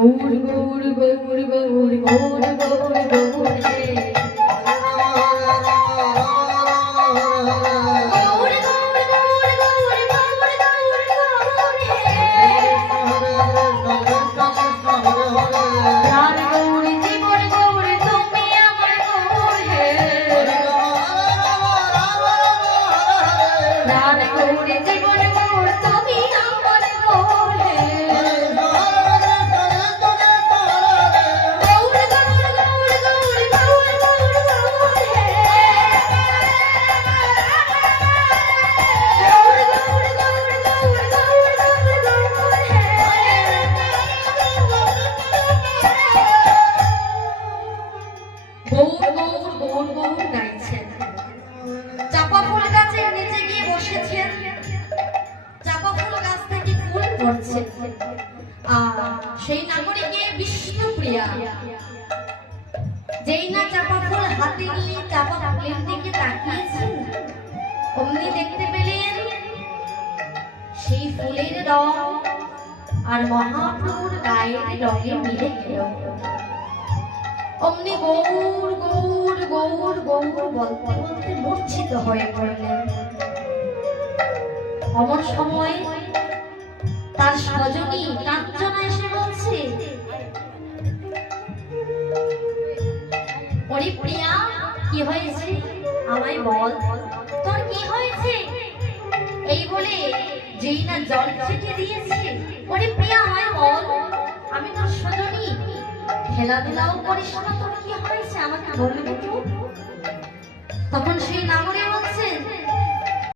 गौर गौर गौर गौर गौर गौर गौर है সেই নাগরিকে বিষ্ণুপ্রিয়া যেই না চাপা ফুল হাতে নিয়ে চাপা ফুলের দিকে তাকিয়েছেন অমনি দেখতে পেলেন সেই ফুলের রং আর মহাপ্রভুর গায়ের রঙে মিলে গেল। অমনি গৌর গৌর গৌর গৌর বলতে বলতে মূর্ছিত হয়ে পড়লেন। অমন সময় তার স্বজনী কাঞ্চনা এসে বলছে, ওরে প্রিয়া কি হয়েছে আমায় বল, তোর কি হয়েছে? এই বলে যেই না জল ছিটিয়ে দিয়েছে, ওরে প্রিয়া আমায় বল, আমি তোর স্বজনী, খেলাধুলাও করিস না, তোর কি হয়েছে আমাকে বলবি তো? তখন সেই নাগরে বলছে,